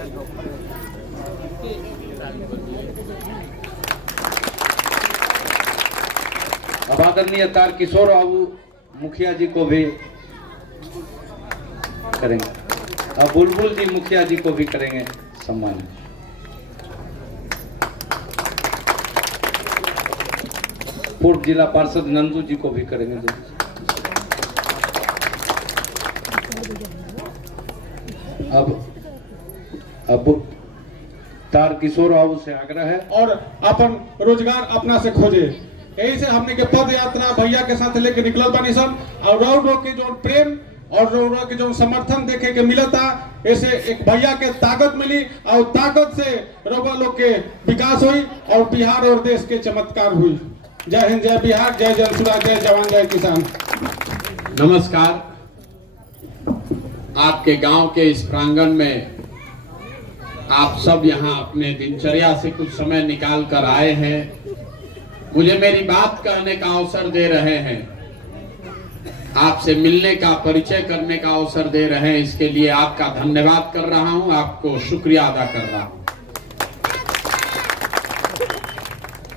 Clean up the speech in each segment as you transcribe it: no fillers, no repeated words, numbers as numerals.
अब आदरणीय तारकिशोर बाबू मुखिया जी को भी करेंगे, अब बुलबुल जी मुखिया जी को भी करेंगे सम्मान। पूर्व जिला पार्षद नंदू जी को भी करेंगे। अब तारकिशोर बाबू से आग्रह है और अपन रोजगार अपना से खोजे। यही से हमने के पद यात्रा भैया के साथ लेके निकलल बानी सन और रउरो के जो प्रेम और रउरो के जो समर्थन देखे के मिलता, ऐसे एक भैया के ताकत मिली और ताकत से रउआ लोग के विकास हुई और बिहार और देश के चमत्कार हुई। जय हिंद, जय बिहार, जय जलसुरा, जय जवान, जय किसान। नमस्कार। आपके गांव के इस प्रांगण में आप सब यहाँ अपने दिनचर्या से कुछ समय निकाल कर आए हैं, मुझे मेरी बात कहने का अवसर दे रहे हैं, आपसे मिलने का, परिचय करने का अवसर दे रहे हैं। इसके लिए आपका धन्यवाद कर रहा हूं, आपको शुक्रिया अदा कर रहा हूं।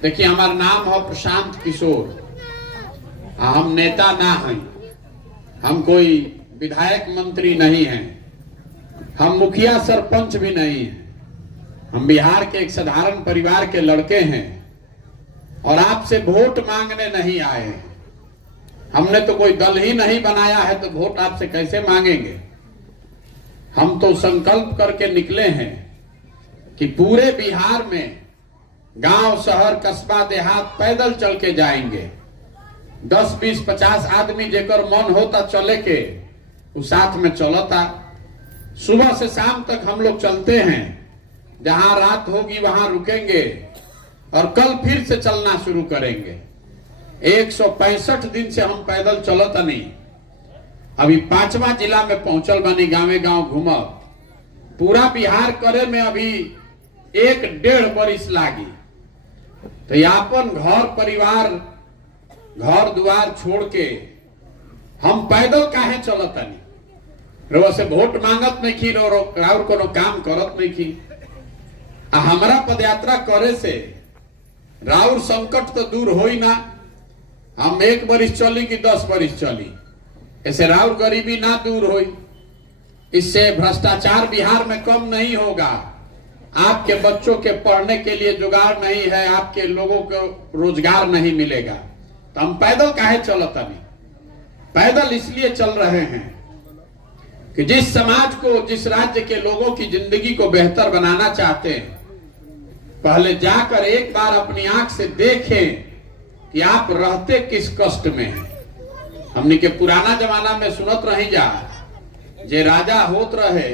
देखिए, हमारा नाम है प्रशांत किशोर। हम नेता ना हैं, हम कोई विधायक मंत्री नहीं हैं, हम मुखिया सरपंच भी नहीं हैं। हम बिहार के एक साधारण परिवार के लड़के हैं और आपसे वोट मांगने नहीं आए हैं। हमने तो कोई दल ही नहीं बनाया है, तो वोट आपसे कैसे मांगेंगे। हम तो संकल्प करके निकले हैं कि पूरे बिहार में गांव, शहर, कस्बा, देहात पैदल चल के जाएंगे। 10, 20, 50 आदमी जेकर मन होता चले के उस साथ में चलता। सुबह से शाम तक हम लोग चलते हैं, जहां रात होगी वहां रुकेंगे और कल फिर से चलना शुरू करेंगे। 165 दिन से हम पैदल चलत नहीं। अभी 5वां जिला में पहुंचल बनी, गांवे गांव घूमब। पूरा बिहार करे में अभी 1-1.5 बरिस लागी। तो यापन घर परिवार, घर द्वार छोड़ के हम पैदल काहे चलत नहीं। रो से वोट मांगत नहीं की, और कोनो काम करत नहीं की। हमारा पदयात्रा करे से राउर संकट तो दूर होई ना। हम 1 बरिस चली कि 10 बरिस चली, ऐसे राउर गरीबी ना दूर होई। इससे भ्रष्टाचार बिहार में कम नहीं होगा। आपके बच्चों के पढ़ने के लिए जुगाड़ नहीं है, आपके लोगों को रोजगार नहीं मिलेगा। तो हम पैदल काहे चलता नहीं। पैदल इसलिए चल रहे हैं कि जिस समाज को, जिस राज्य के लोगों की जिंदगी को बेहतर बनाना चाहते हैं, पहले जाकर एक बार अपनी आंख से देखें कि आप रहते किस कष्ट में हैं। हमने के पुराना जमाना में सुनत रही जा, जे राजा होत रहे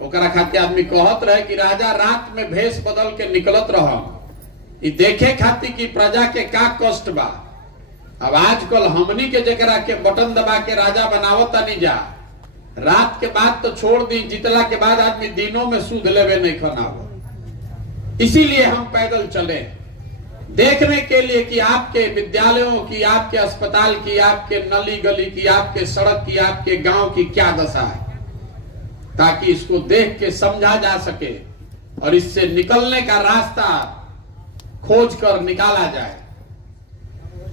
ओकरा खातिर आदमी कहत रहे कि राजा रात में भेष बदल के निकलत रह, देखे खातिर कि प्रजा के का कष्ट बा। अब आजकल हमनी के जकरा के बटन दबा के राजा बनावत नहीं जा, रात के बाद तो छोड़ दी, जितला के बाद आदमी दिनों में सूद लेवे नहीं खनाव। इसीलिए हम पैदल चले, देखने के लिए कि आपके विद्यालयों की, आपके अस्पताल की, आपके नली गली की, आपके सड़क की, आपके गांव की क्या दशा है, ताकि इसको देख के समझा जा सके और इससे निकलने का रास्ता खोज कर निकाला जाए।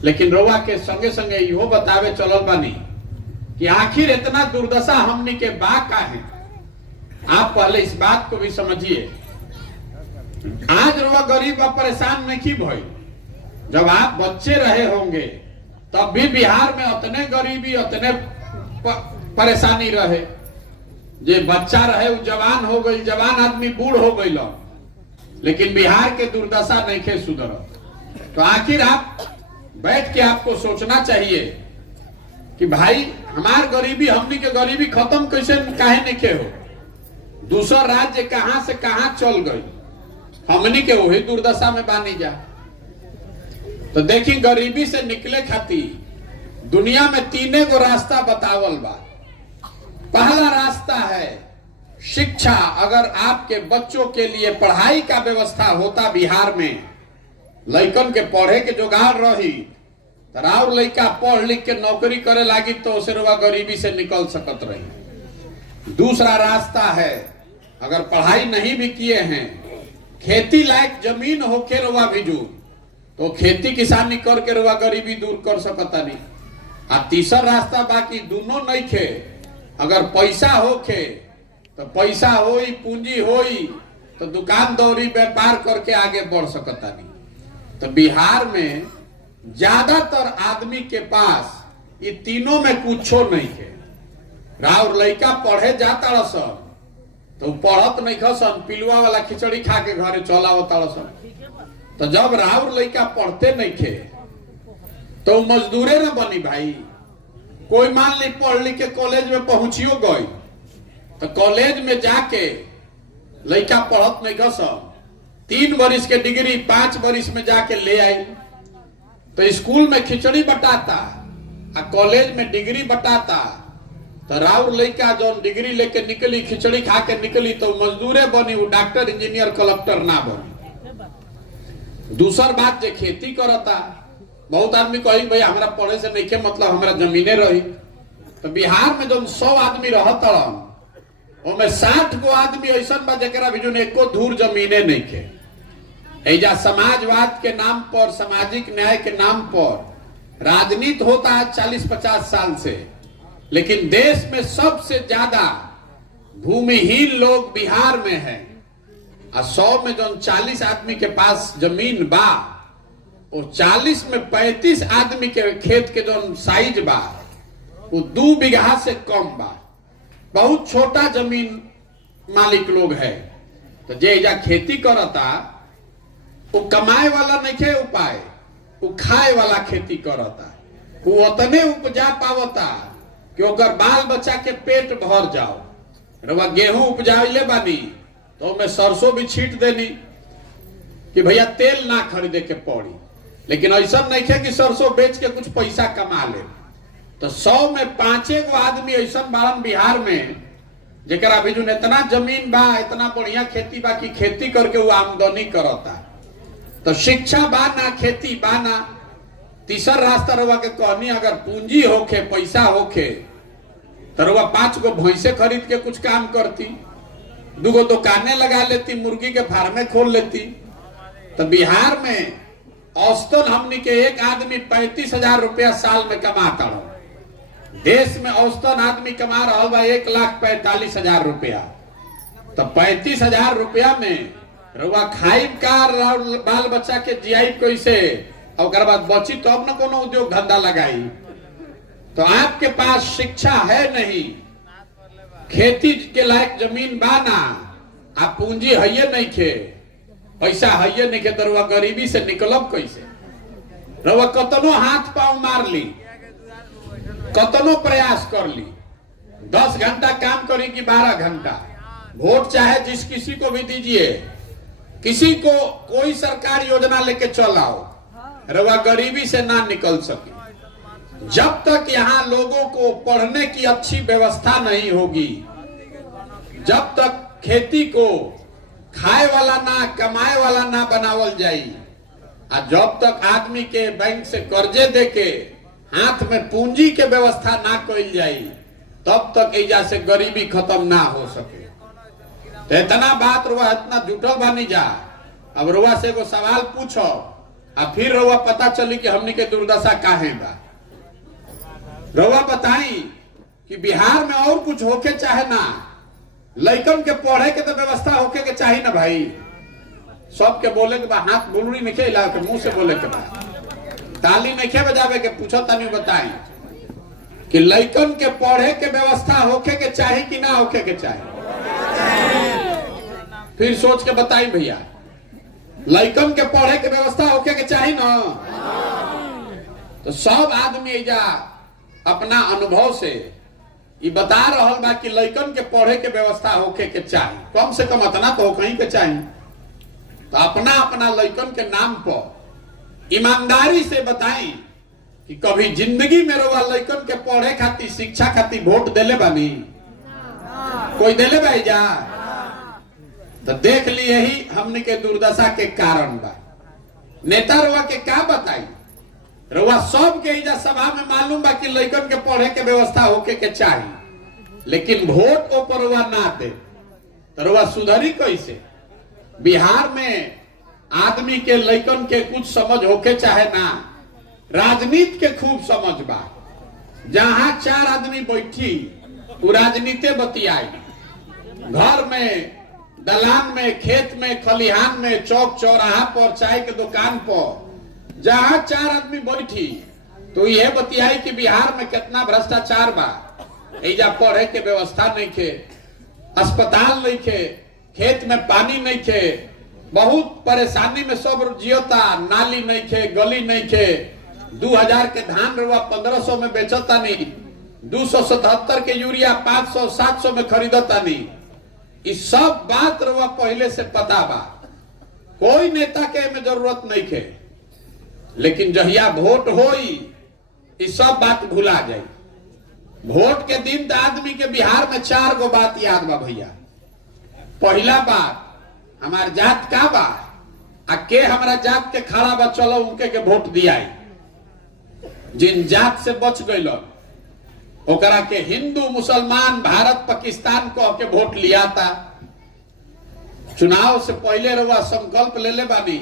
लेकिन रउआ के संगे संगे इहो बतावे चलल बानी कि आखिर इतना दुर्दशा हमनी के बा का है। आप पहले इस बात को भी समझिए। आज रउआ गरीब और परेशान नहीं भई। जब आप बच्चे रहे होंगे तब भी बिहार में उतने गरीबी, उतने परेशानी रहे। जे बच्चा रहे वो जवान हो गई, जवान आदमी बूढ़ हो गई, लेकिन बिहार के दुर्दशा नहीं खे सुधर। तो आखिर आप बैठ के आपको सोचना चाहिए कि भाई हमार गरीबी, हमनी के गरीबी खत्म कैसे काहे नहीं के हो। दूसरा राज्य कहां से कहां चल गई, हमनी के वही दुर्दशा में बानी जा। तो देखी, गरीबी से निकले खातिर दुनिया में 3 गो रास्ता बतावल बा। पहला रास्ता है शिक्षा। अगर आपके बच्चों के लिए पढ़ाई का व्यवस्था होता बिहार में, लइकन के पढ़े के जुगाड़ रही, और लइका पढ़ लिख के नौकरी करे लागी, तो उसे गरीबी से निकल सकत रही। दूसरा रास्ता है अगर पढ़ाई नहीं भी किए हैं, खेती लायक जमीन होके रवा भिजू तो खेती किसानी करके रवा गरीबी दूर कर सकता नहीं। आ तीसर रास्ता बाकी दोनों नहीं खे, अगर पैसा होके तो पैसा होई, पूंजी होई तो दुकान दौरी व्यापार करके आगे बढ़ सकता नहीं। तो बिहार में ज्यादातर आदमी के पास ये तीनों में कुछो नहीं है। राउर लड़का पढ़े जाता रसन तो पढ़त नहीं खसन, पिलुआ वाला खिचड़ी खा के घरे चला होता रसन। तो जब राउर लड़का पढ़ते नहीं थे तो मजदूरे न बनी भाई। कोई मान ली पढ़ लिख के कॉलेज में पहुंचियो गई तो कॉलेज में जाके लड़का पढ़त नहीं खसन, 3 वर्ष के डिग्री 5 वर्ष में जाके ले आई तो स्कूल में खिचड़ी बटाता आ कॉलेज में डिग्री बटाता। तो राउर लड़का जो डिग्री लेके निकली, खिचड़ी खा के निकली तो मजदूरे बनी, वो डॉक्टर इंजीनियर कलेक्टर ना बनी। दूसर बात जे खेती करता, बहुत आदमी कही भाई हमरा पढ़े से नहीं के मतलब हमरा जमीने रही। तो बिहार में जो 100 आदमी रहता उनमें 60 गो आदमी ऐसा बा जरा भी जो एको धूर जमीने नहीं के। ऐजा समाजवाद के नाम पर, सामाजिक न्याय के नाम पर राजनीति होता है 40-50 साल से, लेकिन देश में सबसे ज्यादा भूमिहीन लोग बिहार में है। और 100 में जो 40 आदमी के पास जमीन बा, वो 40 में 35 आदमी के खेत के जो साइज बा वो 2 बीघा से कम बा। बहुत छोटा जमीन मालिक लोग है। तो जे एजा खेती करता वो कमाए वाला नहीं खे उपाय, वो खाए वाला खेती करता। वो उतने उपजा पावता कि ओकर बाल बच्चा के पेट भर जाओ। रवा गेहूं उपजाइले बानी तो मैं सरसों भी छीट देनी कि भैया तेल ना खरीदे के पड़ी, लेकिन ऐसा नहीं है कि सरसों बेच के कुछ पैसा कमा ले। तो 100 में 5 गो आदमी ऐसा बारन बिहार में जरा अभी जो इतना जमीन बा, इतना बढ़िया खेती बा कि खेती करके वो आमदनी करता। तो शिक्षा बा ना, खेती बा ना। तीसर रास्ता रवा के कहनी अगर पूंजी होके, पैसा होके तो रवा 5 गो भैंसे खरीद के कुछ काम करती, 2 गो दुकानें लगा लेती, मुर्गी के फार्मे खोल लेती। तो बिहार में औसतन हमनी के एक आदमी 35,000 रुपया साल में कमाता रहो। देश में औसतन आदमी कमा रहा बा 1,45,000 रुपया। तो 35,000 रुपया में रउआ खाइब का, बाल बच्चा के जियाई कैसे, और बाद बची तो अब न कोनो उद्योग धंधा लगाई। तो आपके पास शिक्षा है नहीं, खेती के लायक जमीन बाना, आप पूंजी है नहीं खे, पैसा है नहीं खे, तो रउआ गरीबी से निकलब कैसे। रउआ कतनो हाथ पांव मार ली, कतनो प्रयास कर ली, 10 घंटा काम करी कि 12 घंटा, वोट चाहे जिस किसी को भी दीजिए, किसी को कोई सरकार योजना लेके चलाओ, रवा गरीबी से ना निकल सके। जब तक यहाँ लोगों को पढ़ने की अच्छी व्यवस्था नहीं होगी, जब तक खेती को खाए वाला ना, कमाए वाला ना बनावल जाई, और जब तक आदमी के बैंक से कर्जे देके हाथ में पूंजी के व्यवस्था ना कइल जाई, तब तक एजा से गरीबी खत्म ना हो सके। तो इतना बात रुआ इतना जुटल बानी जा। अब रुआ से एगो सवाल पूछो और फिर रुआ पता चली कि हमनी के दुर्दशा काहे बा। रुआ बताई कि बिहार में और कुछ होके चाहे ना, लइकन के पढ़े के तो व्यवस्था होके के चाहे ना भाई। सबके बोले के बा, हाथ बुलरी नहीं खेला के मुंह से बोले के बा, ताली नहीं खे बजावे के पूछो तनी बताई कि लइकन के पढ़े के व्यवस्था होके के चाहे कि ना होके के चाहे। फिर सोच के बताई भैया, लइकन के पढ़े के व्यवस्था होके के चाहे ना। तो सब आदमी एजा अपना अनुभव से ये बता रहल बा कि लइकन के पढ़े के व्यवस्था होके के चाहे, कम से कम इतना तो होके के चाहे। तो अपना अपना लइकन के नाम पर ईमानदारी से बताई कि कभी जिंदगी में रउआ लइकन के पढ़े खातिर, शिक्षा खातिर वोट देले बानी? कोई देले भाई जा? तो देख ली यही हमने के दुर्दशा के कारण बा। नेता रउआ के क्या बताई, रउआ सब के इजा सभा में मालूम बा कि लइकन के पढ़े के व्यवस्था होके के चाहिए, लेकिन वोट ऊपर रउआ ना दे। तो रउआ सुधरी कैसे? बिहार में आदमी के लइकन के कुछ समझ होके चाहे ना, राजनीति के खूब समझ बा। जहां 4 आदमी बैठी वो राजनीति बतियाई, घर में, दलान में, खेत में, खलिहान में, चौक चौराहा पर, चाय के दुकान पर, जहां 4 आदमी बैठी तो यह बतियाई कि बिहार में कितना भ्रष्टाचार बा। एजा पढ़े के व्यवस्था नहीं खे, अस्पताल नहीं खे, खेत में पानी नहीं खे, बहुत परेशानी में सब जियोता, नाली नहीं खे, गली नहीं खे, 2000 के धान रुआ 1500 में बेचता नहीं, 277 के यूरिया 500 700 में खरीदता नहीं। इस सब बात रुआ पहले से पता बा, कोई नेता के में जरूरत नहीं खे। लेकिन जहिया वोट होई इस सब बात भुला जाए। वोट के दिन तो आदमी के बिहार में 4 गो बात याद बा भैया। पहला बात, हमार जात का बा, आ के हमारा जात के खड़ा बा, चलो उनके के वोट दियाई। जिन जात से बच गई ओकरा के हिंदू मुसलमान भारत पाकिस्तान को के वोट लिया था। चुनाव से पहले रउआ संकल्प ले ले बानी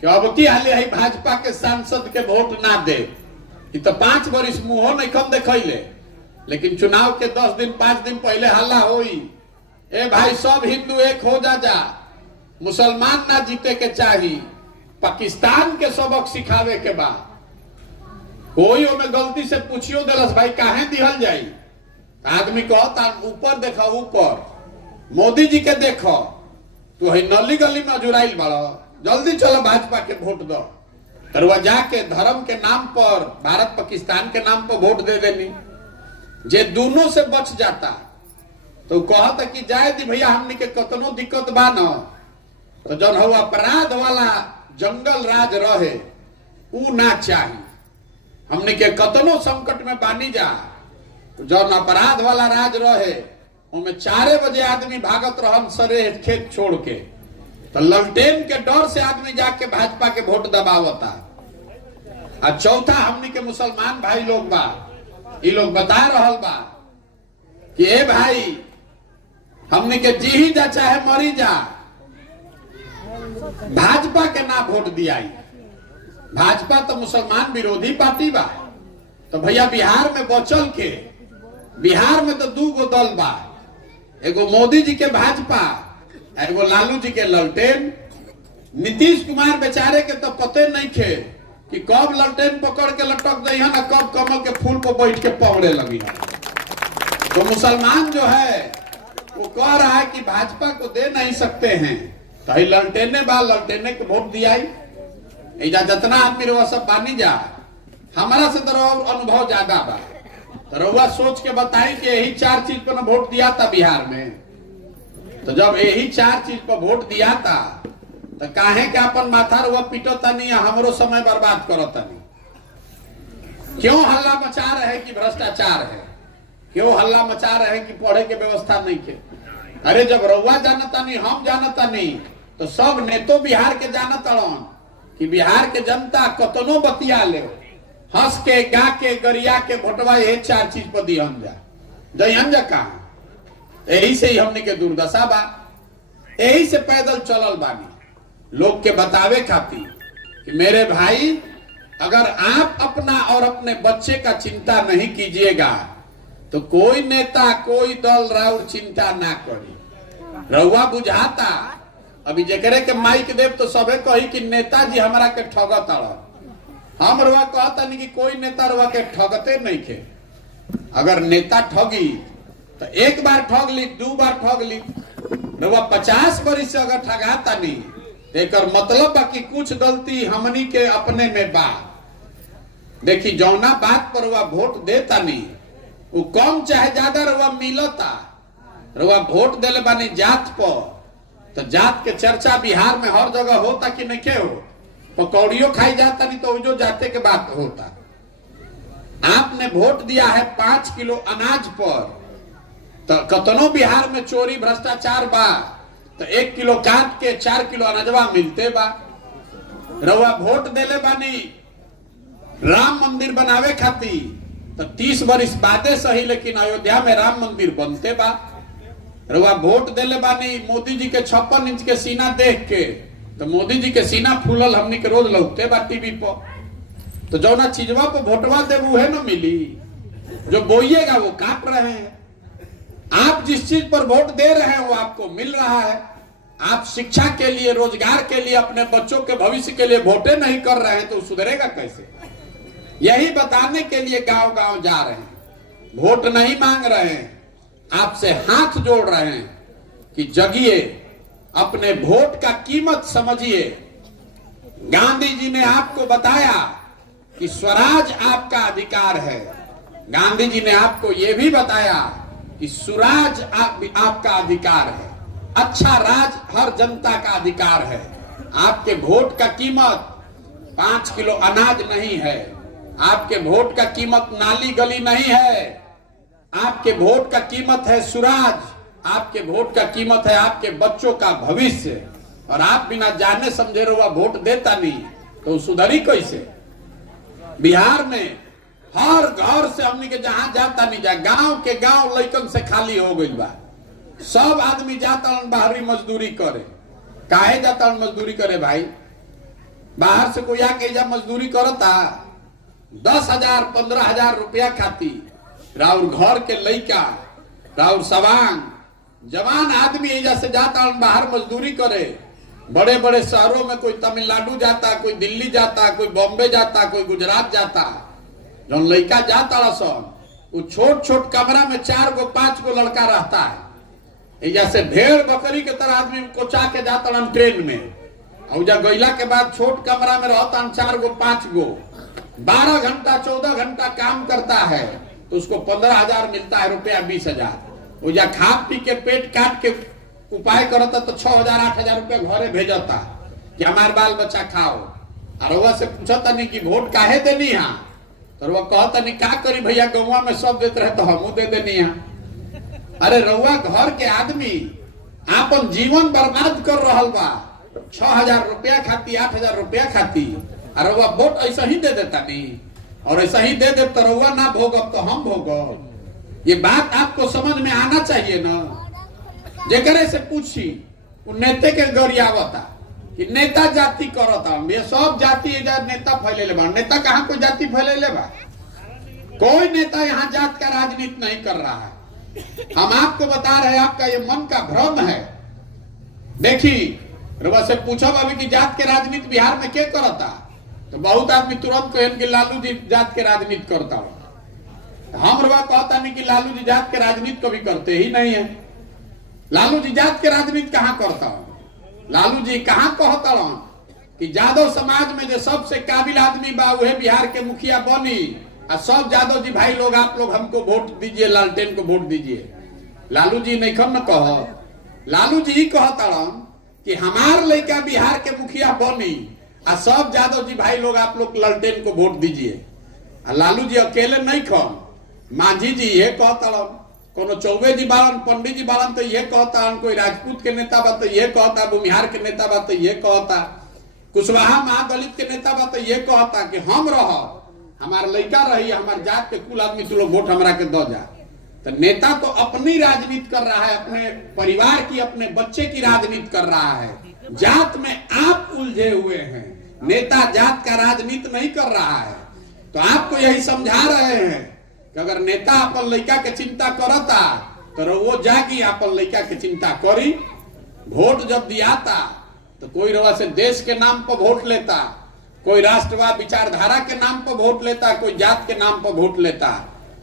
कि अब की हाले है भाजपा के सांसद के वोट ना दे। तो 5 वर्ष मुंह नहीं कम देखले, लेकिन चुनाव के 10 दिन 5 दिन पहले हल्ला होई, ए भाई सब हिंदू एक हो जा, मुसलमान ना जीते के चाहिए, पाकिस्तान के सबक सिखावे के बाद। कोई में गलती से पूछियो दिलस भाई काहे दिहल जाई, आदमी कहता ऊपर देखो, ऊपर मोदी जी के देखो, तू है नली गली में जुराइल बड़ा, जल्दी चलो भाजपा के वोट दो। तरवा जाके धर्म के नाम पर, भारत पाकिस्तान के नाम पर वोट दे देनी। जे दोनों से बच जाता तो कहता कि जाए दी भैया, हमने के कतनो दिक्कत बा न, तो जन हो अपराध वाला जंगल राज रहे ऊ ना चाहिए। हमने के कतनो संकट में बानी जा, जन अपराध वाला राज रहे उनमें 4 बजे आदमी भागत रहन सरे खेत छोड़ के, तो ललटेन के डर से आदमी जाके भाजपा के वोट दबावता। और चौथा, हमने के मुसलमान भाई लोग बा, ये लोग बता रहल बा कि ए भाई हमने के जी ही जा चाहे मरी जा, भाजपा के ना वोट दियाई। भाजपा तो मुसलमान विरोधी पार्टी बा। तो भैया बिहार में बचल के, बिहार में तो 2 गो दल बा, एगो मोदी जी के भाजपा, एगो लालू जी के ललटेन। नीतीश कुमार बेचारे के तो पते नहीं थे कि कब ललटेन पकड़ के लटक गई है ना कब कमल के फूल पर बैठ के पकड़े लगी है। तो मुसलमान जो है वो कह रहा है कि भाजपा को दे नहीं सकते हैं, तो ललटेने बा, ललटेने के वोट दियाई। जितना आदमी रउआ सब बानी जा, हमारा से तो अनुभव ज्यादा बा। तो रउआ सोच के बताई कि यही 4 चीज पर वोट दिया था बिहार में। तो जब यही 4 चीज पर वोट दिया था तो काहे के अपन माथा रुआ पीटता नहीं, हमरो समय बर्बाद करता नहीं। क्यों हल्ला मचा रहे कि भ्रष्टाचार है, क्यों हल्ला मचा रहे कि पढ़े के व्यवस्था नहीं के। अरे जब रउआ जानता नहीं, हम जानता नहीं, तो सब नेतो बिहार के जानता कि बिहार के जनता कतनो बतिया ले, हंस के गा के गरिया के भोटवा यही 4 चीज पर दिहन जा, जयन जा कहा। यही से ही हमने के दुर्दशा बा, यही से पैदल चलल बानी लोग के बतावे खातिर कि मेरे भाई अगर आप अपना और अपने बच्चे का चिंता नहीं कीजिएगा तो कोई नेता कोई दल राउर चिंता ना करी। रउआ बुझाता अभी जेकरे के माइक देव तो सबे कही कि नेताजी हमारा के ठगत आड़। हम रउआ कहता नहीं कि कोई नेता रउआ के ठगते नहीं के। अगर नेता ठगी तो 1 बार ठग ली, 2 बार ठग ली, रउआ 50 बरिस से अगर ठगाता नहीं, एकर मतलब बा कि कुछ गलती हमनी के अपने में बा। देखी जौना बात पर रउआ वोट देता नहीं, वो कम चाहे ज्यादा रउआ मिलता। रउआ वोट देले बानी जात पर, तो जात के चर्चा बिहार में हर जगह होता कि नहीं के हो। पकौड़ियों खाई जाता नहीं तो जो जाते के बात होता। आपने वोट दिया है 5 किलो अनाज पर, तो कतनो बिहार में चोरी भ्रष्टाचार बा, तो 1 किलो काट के 4 किलो अनाजवा मिलते बा। रउआ वोट देले बानी राम मंदिर बनावे खातिर, तो 30 बरिस बादे सही, लेकिन अयोध्या में राम मंदिर बनते बा। रउआ वोट देले बानी मोदी जी के 56 इंच के सीना देख के, तो मोदी जी के सीना फूलल हमनी के रोज लौटते बा टीवी पर। तो जौना चीजवा पर वोटवा दे उहे न मिली, जो बोइएगा वो काट रहे हैं। आप जिस चीज पर वोट दे रहे हैं वो आपको मिल रहा है। आप शिक्षा के लिए, रोजगार के लिए, अपने बच्चों के भविष्य के लिए वोटे नहीं कर रहे हैं तो सुधरेगा कैसे? यही बताने के लिए गांव गांव जा रहे हैं, वोट नहीं मांग रहे हैं, आपसे हाथ जोड़ रहे हैं कि जगिए, अपने वोट का कीमत समझिए। गांधी जी ने आपको बताया कि स्वराज आपका अधिकार है। गांधी जी ने आपको यह भी बताया कि सुराज आपका अधिकार है। अच्छा राज हर जनता का अधिकार है। आपके वोट का कीमत 5 किलो अनाज नहीं है, आपके वोट का कीमत नाली गली नहीं है, आपके वोट का कीमत है सुराज, आपके वोट का कीमत है आपके बच्चों का भविष्य। और आप बिना जाने समझे हुआ वोट देता नहीं तो सुधरी कैसे? बिहार में हर घर से हमनी के जहां जाता नहीं जा, गांव के गांव लइकन से खाली हो गई बा। सब आदमी जाता बाहरी मजदूरी करे। काहे जाता मजदूरी करे भाई? बाहर से कोई आके जा मजदूरी करता 10,000 15,000 रुपया खाती। राउर घर के लइका, राउर सवांग जवान आदमी एजा से जाता बाहर मजदूरी करे। बड़े बड़े शहरों में कोई तमिलनाडु जाता, कोई दिल्ली जाता, कोई बॉम्बे जाता, कोई गुजरात जाता। जो लड़का जाता सन वो छोट छोट कमरा में 4 गो 5 गो लड़का रहता है। जैसे भेड़ बकरी के तरह आदमी कोचा के जाता ट्रेन में, और जब गईला के बाद छोट कमरा में रहता 4 गो 5 गो, 12 घंटा 14 घंटा काम करता है तो उसको 15,000 मिलता है, रुपया 20,000। वो जा खा पी के पेट काट के उपाय करता तो 6,000 8,000 रुपया घरे भेजता कि हमारे बाल बच्चा खाओ। और वह से पूछता नहीं कि वोट काहे देनी है, तो वह कहता नहीं का करी भैया, गौवा में सब देते रहे तो हमू दे देनी है। अरे रउआ घर के आदमी आपन जीवन बर्बाद कर रहा बा 6,000 रुपया खाती, 8,000 रुपया खाती, और रउआ वोट ऐसा ही दे देता नहीं। और ऐसा ही दे दे तो रउआ ना भोगब तो हम भोगब। ये बात आपको समझ में आना चाहिए ना। जेकरे से पूछी वो नेते के गरियावता कि नेता जाति करता, ये सब जाति नेता फैले बा। नेता कहाँ कोई जाति फैले बा? कोई नेता यहाँ जात का राजनीति नहीं कर रहा है। हम आपको बता रहे हैं, आपका ये मन का भ्रम है। देखिए रउआ से पूछो अभी कि जात के राजनीति बिहार में क्या करता, तो बहुत आदमी तुरंत कहें कि लालू जी जात के राजनीति करता हो। हम रउआ कहता नहीं कि लालू जी जात के राजनीति कभी करते ही नहीं है। लालू जी जात के राजनीति कहाँ करता हो? लालू जी कहाँ कहता कि यादव समाज में जो सबसे काबिल आदमी बा वह बिहार के मुखिया बनी, और सब यादव जी भाई लोग आप लोग हमको वोट दीजिए, लालटेन को वोट दीजिए। लालू जी नहीं खम न कह, लालू जी कहता कि हमार लड़का बिहार के मुखिया बनी, और सब यादव जी भाई लोग आप लोग लालटेन को वोट दीजिए। लालू जी अकेले नहीं खम, मांझी जी ये कहता, कोनो चौबे जी बालन, पंडित जी बालन तो ये कहता, कोई राजपूत के नेता बा तो ये कहता, भूमिहार के नेता बा तो ये कहता, कुशवाहा महादलित के नेता बा तो ये कहता कि हम रह, हमार लड़का रही, हमारे जात के कुल आदमी तू लोग वोट हमरा के दो जा। तो नेता तो अपनी राजनीति कर रहा है, अपने परिवार की, अपने बच्चे की राजनीति कर रहा है। जात में आप उलझे हुए हैं, नेता जात का राजनीति नहीं कर रहा है। तो आपको यही समझा रहे हैं कि अगर नेता अपन लड़का के चिंता करता तो वो जागी अपन लड़का के चिंता करी। वोट जब दियाता तो कोई रवा से देश के नाम पर वोट लेता, कोई राष्ट्रवाद विचारधारा के नाम पर वोट लेता, कोई जात के नाम पर वोट लेता।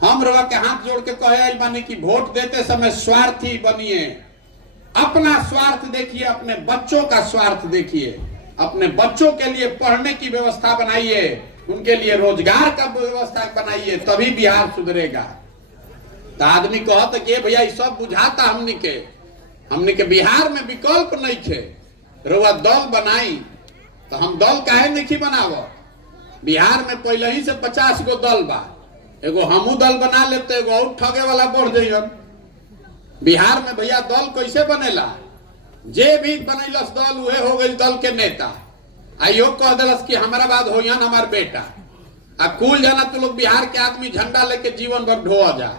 हम रवा के हाथ जोड़ के कहे बानी कि वोट देते समय स्वार्थी बनिए, अपना स्वार्थ देखिए, अपने बच्चों का स्वार्थ देखिए, अपने बच्चों के लिए पढ़ने की व्यवस्था बनाइए, उनके लिए रोजगार का व्यवस्था बनाइए, तभी बिहार सुधरेगा। तो आदमी कहता कि भैया ये सब बुझाता हमने के बिहार में विकल्प नहीं थे, रउआ दल बनाई तो हम दल काहे नहीं बनाव। बिहार में पहले ही से 50 गो दल बा, एगो हमू दल बना लेते, एगो और ठगे वाला बढ़ जाइए। बिहार में भैया दल कैसे बनेला? जे भी बनैलस दल उहे हो गई दल के नेता। आइयो कह दिलस कि हमारा बाद हो हमार बेटा, आ कुल जाना तो लोग बिहार के आदमी झंडा लेके जीवन भर ढो जा।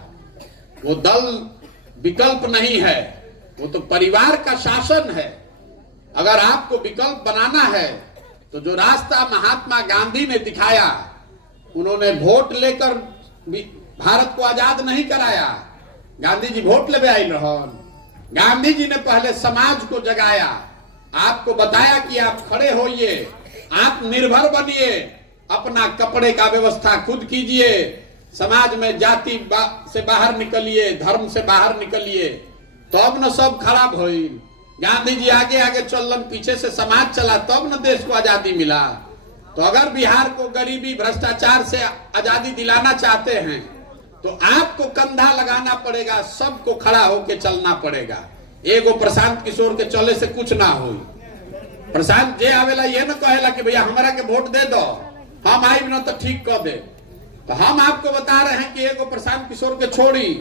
वो दल विकल्प नहीं है। वो तो परिवार का शासन है। अगर आपको विकल्प बनाना है तो जो रास्ता महात्मा गांधी ने दिखाया, उन्होंने वोट लेकर भारत को आजाद नहीं कराया। गांधी जी वोट लेवे आई रहन। गांधी जी ने पहले समाज को जगाया, आपको बताया कि आप खड़े होइए, आप निर्भर बनिए, अपना कपड़े का व्यवस्था खुद कीजिए, समाज में जाति से बाहर निकलिए, धर्म से बाहर निकलिए, तब न सब खराब होई। गांधी जी आगे आगे चलन, पीछे से समाज चला, तब न देश को आजादी मिला। तो अगर बिहार को गरीबी भ्रष्टाचार से आजादी दिलाना चाहते हैं तो आपको कंधा लगाना पड़ेगा, सबको खड़ा होकर चलना पड़ेगा। एगो प्रशांत किशोर के चले से कुछ ना हो। प्रशांत जे आवेला ये न कहेला कि भैया हमारा के वोट दे दो, हम आई न तो ठीक कर दे। तो हम आपको बता रहे हैं कि एगो प्रशांत किशोर के छोड़ी,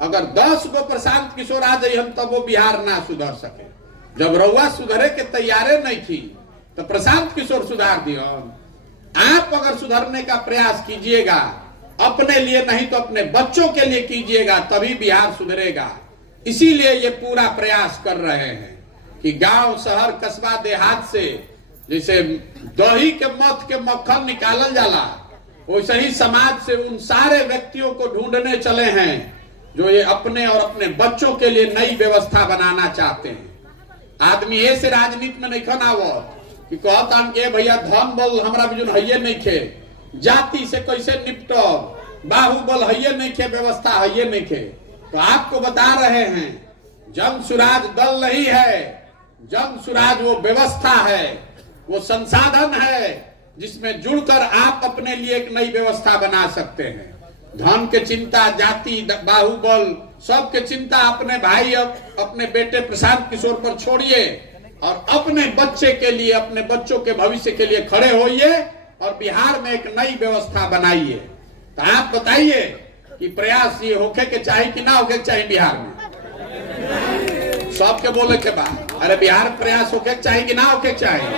अगर 10 गो प्रशांत किशोर आ जाइए तब वो बिहार ना सुधर सके। जब रउआ सुधरे के तैयारे नहीं थी तो प्रशांत किशोर सुधार दियो। आप अगर सुधरने का प्रयास कीजिएगा, अपने लिए नहीं तो अपने बच्चों के लिए कीजिएगा, तभी बिहार सुधरेगा। इसीलिए ये पूरा प्रयास कर रहे हैं कि गांव, शहर, कस्बा, देहात से जैसे दही के मथ के मक्खन निकालल जाला, वैसे ही समाज से उन सारे व्यक्तियों को ढूंढने चले हैं जो ये अपने और अपने बच्चों के लिए नई व्यवस्था बनाना चाहते हैं। आदमी ऐसे राजनीति में नहीं खनावो कि कहता के भैया धन बल हमरा बिजुन हइये नहीं खे, जाति से कैसे निपटब, बाहुबल हइये नहीं खे, व्यवस्था हइये नहीं खे। तो आपको बता रहे हैं जन सुराज दल नहीं है, जन सुराज वो व्यवस्था है, वो संसाधन है जिसमें जुड़कर आप अपने लिए एक नई व्यवस्था बना सकते हैं। धन के चिंता, जाति, बाहुबल, सबके चिंता अपने भाई, अपने बेटे प्रशांत किशोर पर छोड़िए और अपने बच्चे के लिए, अपने बच्चों के भविष्य के लिए खड़े होइए और बिहार में एक नई व्यवस्था बनाइए। तो आप बताइए कि प्रयास ये होके के चाहिए कि ना होके चाहिए बिहार में? सबके बोले के बाद अरे बिहार प्रयास होके चाहिए कि ना होके चाहिए?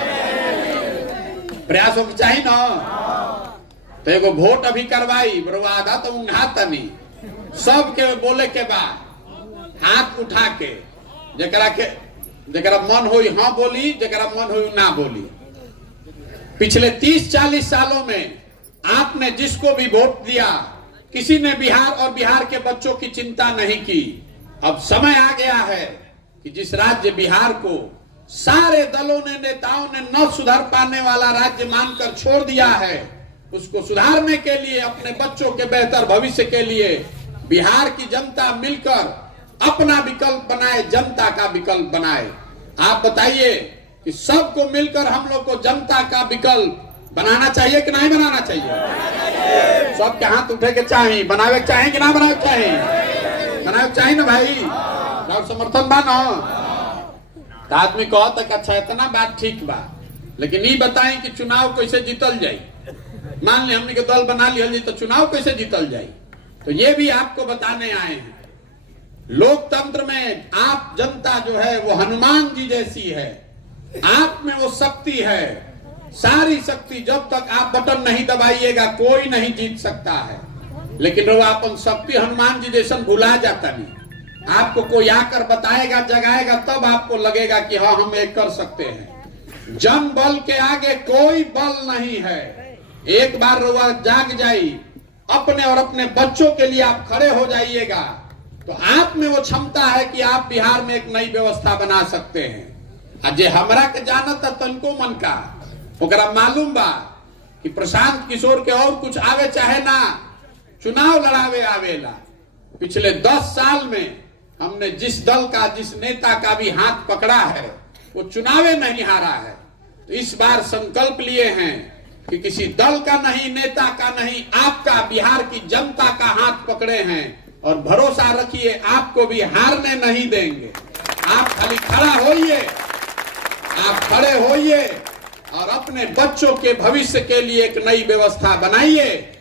प्रयास होके चाहिए ना। तो एगो वोट अभी करवाई, आधा तो उंघाता नहीं, सबके बोले के बाद हाथ उठा के जरा मन हो हाँ बोली, जरा मन हो ना बोली। पिछले 30-40 सालों में आपने जिसको भी वोट दिया, किसी ने बिहार और बिहार के बच्चों की चिंता नहीं की। अब समय आ गया है कि जिस राज्य बिहार को सारे दलों ने, नेताओं ने न सुधर पाने वाला राज्य मानकर छोड़ दिया है, उसको सुधारने के लिए, अपने बच्चों के बेहतर भविष्य के लिए बिहार की जनता मिलकर अपना विकल्प बनाए, जनता का विकल्प बनाए। आप बताइए कि सबको मिलकर हम लोग को जनता का विकल्प बनाना चाहिए कि नहीं बनाना चाहिए? सबके हाथ उठे के चाहिए, बनावे के चाहिए कि ना बनावे के चाहिए? बनावे के चाहिए ना भाई, और समर्थन बा ना। तो आदमी कहता कि अच्छा इतना बात ठीक बा, लेकिन ये बताएं कि चुनाव कैसे जीतल जाए। मान ली हमने के दल बना लिया जी, तो चुनाव कैसे जीतल जाए? तो ये भी आपको बताने आए हैं। लोकतंत्र में आप जनता जो है वो हनुमान जी जैसी है, आप में वो शक्ति है, सारी शक्ति। जब तक आप बटन नहीं दबाइएगा कोई नहीं जीत सकता है। लेकिन वो अपन शक्ति हनुमान जी जैसा भुला जाता नहीं। आपको कोई आकर बताएगा, जगाएगा, तब आपको लगेगा कि हाँ हम एक कर सकते हैं। जन बल के आगे कोई बल नहीं है। एक बार रुआ जाग जाई, अपने और अपने बच्चों के लिए आप खड़े हो जाइएगा, तो आप में वो क्षमता है कि आप बिहार में एक नई व्यवस्था बना सकते हैं। आज हमरा के जानत तनको मन का ओकरा मालूम बा कि प्रशांत किशोर के और कुछ आवे चाहे ना, चुनाव लड़ावे आवेला। पिछले 10 साल में हमने जिस दल का, जिस नेता का भी हाथ पकड़ा है, वो चुनावे नहीं हारा है। तो इस बार संकल्प लिए हैं कि किसी दल का नहीं, नेता का नहीं, आपका, बिहार की जनता का हाथ पकड़े हैं और भरोसा रखिए आपको भी हारने नहीं देंगे। आप खाली खड़ा होइए, आप खड़े होइए और अपने बच्चों के भविष्य के लिए एक नई व्यवस्था बनाइए।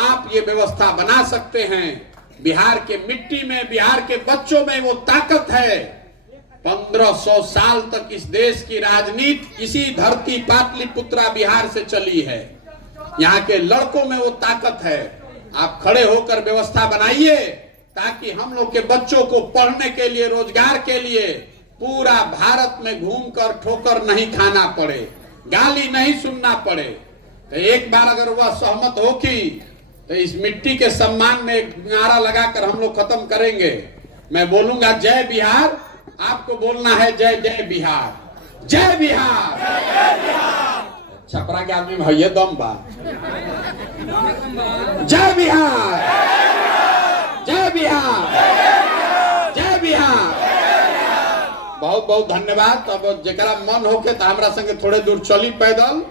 आप ये व्यवस्था बना सकते हैं। बिहार के मिट्टी में, बिहार के बच्चों में वो ताकत है। 1500 साल तक इस देश की राजनीति इसी धरती पाटलिपुत्रा बिहार से चली है। यहाँ के लड़कों में वो ताकत है। आप खड़े होकर व्यवस्था बनाइए, ताकि हम लोग के बच्चों को पढ़ने के लिए, रोजगार के लिए पूरा भारत में घूमकर ठोकर नहीं खाना पड़े, गाली नहीं सुनना पड़े। तो एक बार अगर वह सहमत हो कि तो इस मिट्टी के सम्मान में एक नारा लगाकर हम लोग खत्म करेंगे। मैं बोलूंगा जय बिहार, आपको बोलना है जय जय बिहार, जय बिहार। छपरा के आदमी भैया दम बा, जय बिहार, जय बिहार, जय बिहार। बहुत बहुत धन्यवाद। अब जरा मन होके तो हमरा संगे थोड़े दूर चली पैदल।